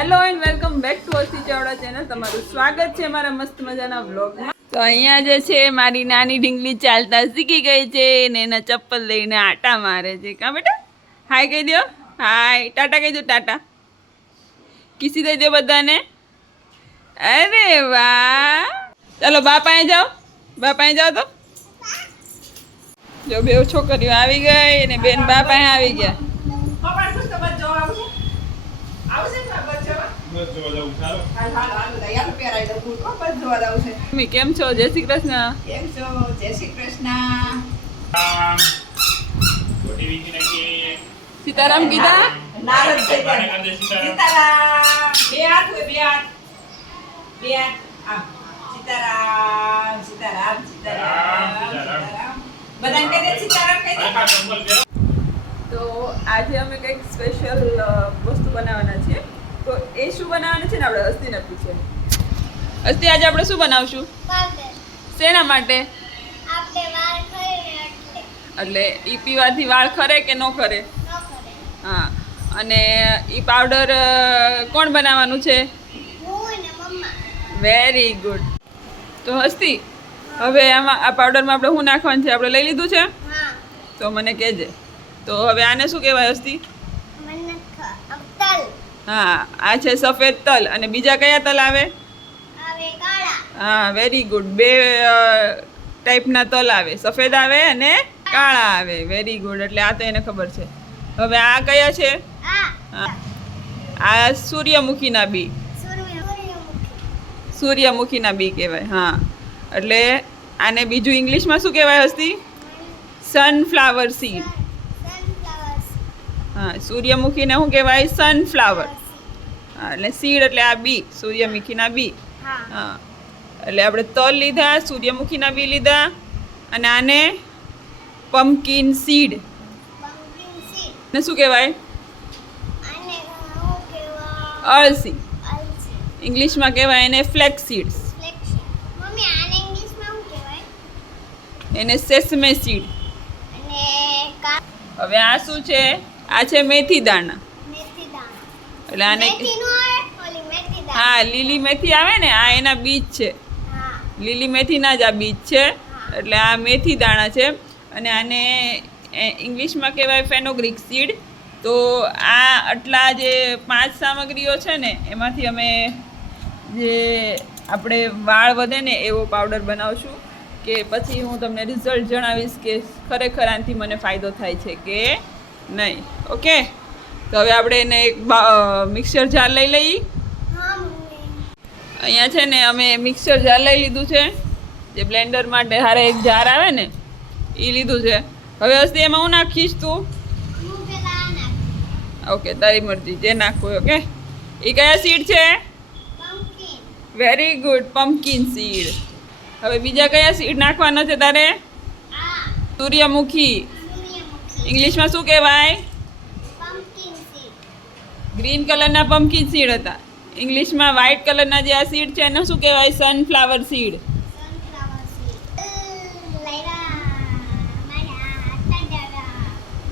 Hello and welcome back to Asi Chavda channel. તમારું સ્વાગત છે મારા મસ્ત મજાના વ્લોગમાં. તો અહીંયા જે છે મારી નાની ઢીંગલી ચાલતા શીખી ગઈ છે ને એના ચપ્પલ લઈને આટા મારે છે. કા બેટા હાય કહી દો, હાય ટાટા કહી દો, ટાટા કિસી દઈ દો બધાને. અરે વાહ, ચાલો બાપા અહીં જાઓ, બાપા અહીં જાઓ. તો જો બે છોકરીઓ આવી ગઈ ને બેન બાપા અહીં આવી ગયા. કેમ છો? જય શ્રી કૃષ્ણ. કેમ છો? જય શ્રી કૃષ્ણ. સીતારામ કીધા. સીતારામ. બે હાથ હોય, બે હાથ. બે હાથ. આમ. સીતારામ સીતારામ સીતારામ સીતારામ. બધાને કહી દે સીતારામ કહી દે. તો આજે અમે કંઈક સ્પેશિયલ વસ્તુ બનાવવાના છીએ. તો એ શું બનાવવાના છે ને આપણે હસ્તીને પૂછીએ. હસ્તી, આજે આપણે શું બનાવશું? શેના માટે? એટલે ઈ પીવાથી વાળ ખરે કે ન ખરે? હા. અને ઈ પાવડર કોણ બનાવવાનું છે? Very good. તો હસ્તી, હવે આમાં આ પાવડરમાં આપણે શું નાખવાનું છે? આપણે લઈ લીધું છે? તો મને કહેજે. તો હવે આને શું કહેવાય હસ્તી? હા, આ છે સફેદ તલ. અને બીજા કયા તલ આવે? હા, વેરી ગુડ. બે ટાઈપના તલ આવે, સફેદ આવે અને કાળા આવે. Very good. એટલે આ તો એને ખબર છે. હવે આ કયા છે? આ સૂર્યમુખીના બી. સૂર્યમુખીના બી કહેવાય. હા, એટલે આને બીજું ઇંગ્લિશમાં શું કહેવાય હસ્તી? Sunflower seed. હા, સૂર્યમુખીને શું કહેવાય? સનફ્લાવર. હા, એટલે સીડ એટલે આ બી, સૂર્યમુખીના બી. હા, એટલે આપણે તલ લીધા, સૂર્યમુખીના બી લીધા, અને આને પમ્પકિન સીડ ને શું કહેવાય? અળસી. ઇંગ્લિશમાં કહેવાય એને ફ્લેક્સ સીડ્સ. એને સેસમે સીડ. હવે આ શું છે? આ છે મેથી દાણા. એટલે આને હા, લીલી મેથી આવે ને, આ એના બીજ છે. લીલી મેથીના જ આ બીજ છે. એટલે આ મેથી દાણા છે. અને આને ઇંગ્લિશમાં કહેવાય ફેનોગ્રીક સીડ. તો આ આટલા જે 5 સામગ્રીઓ છે ને, એમાંથી અમે જે આપણે વાળ વધે ને એવો પાવડર બનાવશું. કે પછી હું તમને રિઝલ્ટ જણાવીશ કે ખરેખર આનાથી મને ફાયદો થાય છે કે નહીં. ઓકે, તો હવે આપણે એને એક મિક્સર જાર લઈ લઈએ. અહીંયા છે ને અમે મિક્સર જાર લઈ લીધું છે. જે બ્લેન્ડર માટે હારે એક જાર આવે ને એ લીધું છે. હવે હસ્તી એમાં હું નાખીશ તું? ઓકે, તારી મરજી, જે નાખવું. ઓકે, એ કયા સીડ છે? Very good, pumpkin seed. હવે બીજા કયા સીડ નાખવાના છે તારે? સૂર્યમુખી. ઇંગ્લિશમાં શું કહેવાય? ગ્રીન કલરના પમ્પકિન સીડ હતા. ઇંગ્લિશમાં વ્હાઇટ કલરના જે આ સીડ છે એને શું કહેવાય? Sunflower seed.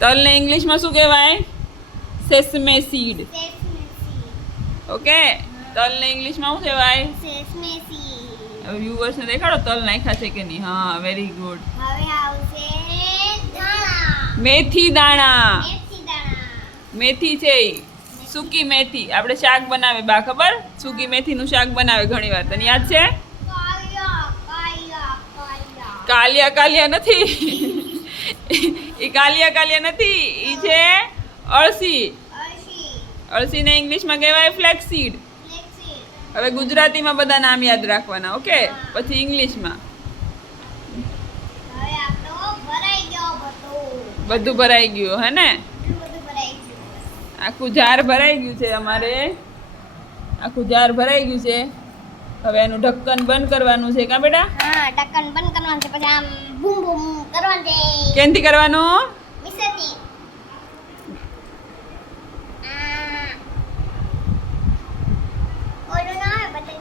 તલને ઇંગ્લિશમાં શું કહેવાય? સેસમે સીડ. ઓકે, તલને ઇંગ્લિશમાં શું કહેવાય? હવે વ્યુઅર્સને દેખાડો તલ નાખ્યા છે કે નહીં. હા, વેરી ગુડ. મેથી દાણા. મેથી છે ઈ, સૂકી મેથી. આપણે શાક બનાવે બા, ખબર? સૂકી મેથીનું શાક બનાવે ઘણી વાર. તને યાદ છે? કાલિયા કાલિયા નથી. એ કાલિયા કાલિયા નથી, એ છે અળસી. અળસીને ઇંગ્લિશમાં કહેવાય ફ્લેક્સીડ. હવે ગુજરાતીમાં બધા નામ યાદ રાખવાના. ઓકે, પછી ઇંગ્લિશમાં. બધું ભરાઈ ગયું હે ને? આખું જાર ભરાઈ ગયું છે અમારે. આખું જાર ભરાઈ ગયું છે. હવે એનું ઢક્કન બંધ કરવાનું છે. કા બેટા? હા, ઢક્કન બંધ કરવાનું છે. પછી આમ બૂમ બૂમ કરવાનું છે. કેનથી કરવાનું? મિક્સરથી. ઓલો ના આવે બટન.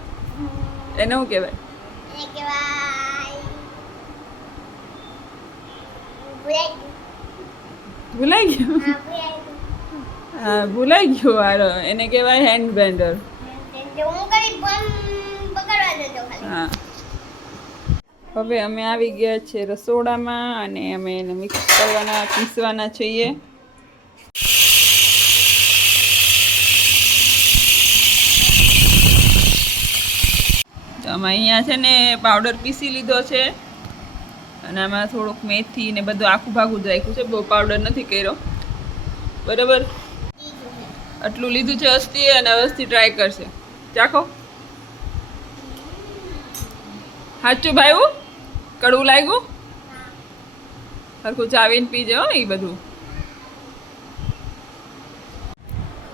એને શું કહેવાય? એને કહેવાય ભૂલાઈ ગયું. ભૂલાઈ ગયું? હા, ભૂલાઈ ગયું. હા ભૂલાઈ ગયો વારો એને કહેવાય હેન્ડ બ્લેન્ડર. હું કરી બંધ બગાડવા દેજો ખાલી. હા હવે અમે આવી ગયા છે રસોડામાં અને અમે એને મિક્સ કરવાના પીસવાના છીએ. તો અમે અહીંયા છે ને પાવડર પીસી લીધો છે અને આમાં થોડુંક મેથી ને બધું આખું ભાગું જ રાખ્યું છે, બહુ પાવડર નથી કર્યો. બરાબર, આટલું લીધું છે અસ્તી અને અસ્તી ટ્રાય કરશે. ચાખો. સાચું ભાઈ કડવું લાગ્યું? સરખું ચાવીને પીજે હો એ બધું.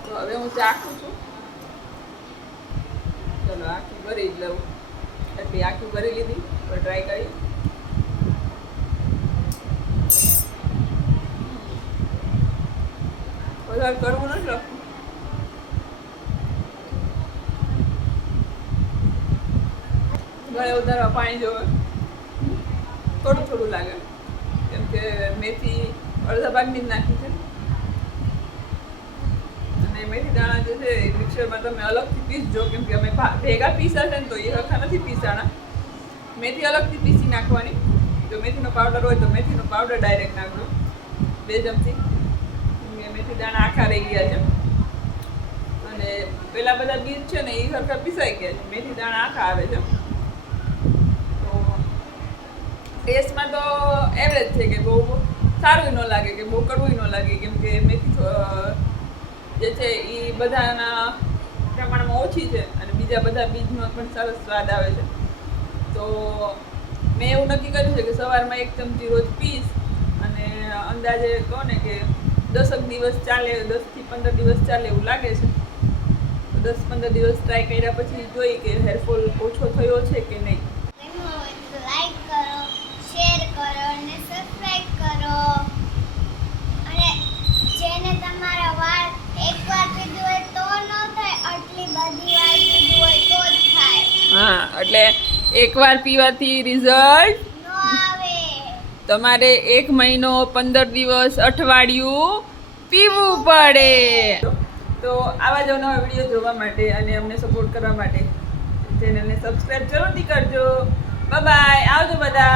તો હવે હું ચાખું છું. ચલો આખી ભરી જ લઉં. એટલી આખી ભરી લીધી, તો ટ્રાય કરી. વધારે કરવું નથી લખતું. ગળે ઉતારવા પાણી જોવે, થોડું થોડું લાગે કેમ કે મેથી અડધા ભાગની જ નાખી છે અને મેથી દાણા જે છે એ મિક્સરમાં તમે અલગથી પીસજો કેમ કે અમે ભેગા પીસા છે ને તો એ હરખા નથી પીસાણા. મેથી અલગથી પીસી નાખવાની. જો મેથીનો પાવડર હોય તો મેથીનો પાવડર ડાયરેક્ટ નાખજો 2 ચમચી. મેથી દાણા આખા રહી ગયા છે અને પેલા બધા બીજ છે ને એ હરખા પીસાઈ ગયા છે. મેથી દાણા આખા આવે છે. ટેસ્ટમાં તો એવરેજ છે કે બહુ સારું ન લાગે કે બહુ કડવું ન લાગે કેમ કે મેથી જે છે એ બધાના પ્રમાણમાં ઓછી છે અને બીજા બધા બીજનો પણ સરસ સ્વાદ આવે છે. તો મેં એવું નક્કી કર્યું છે કે સવારમાં 1 ચમચી રોજ પીસ અને અંદાજે કહો ને કે 10 દિવસ ચાલે, 10 થી 15 દિવસ ચાલે એવું લાગે છે. તો 10-15 દિવસ ટ્રાય કર્યા પછી જોઈ કે હેરફોલ ઓછો થયો છે કે નહીં. લાઈક કરો, શેર કરો અને સબસ્ક્રાઇબ કરો અને જેને તમારા વાળ એકવાર પીધું હોય તો ન થાય, આટલી બધી વાર પીધું હોય તો જ થાય. હા એટલે એકવાર પીવાથી રિઝલ્ટ ન આવે. તમારે 1 મહિનો 15 દિવસ અઠવાડિયું પીવું પડે. તો આવા જ નવા વિડીયો જોવા માટે અને અમને સપોર્ટ કરવા માટે ચેનલને સબસ્ક્રાઇબ જરૂરથી કરજો. બાય બાય, આવજો બધા.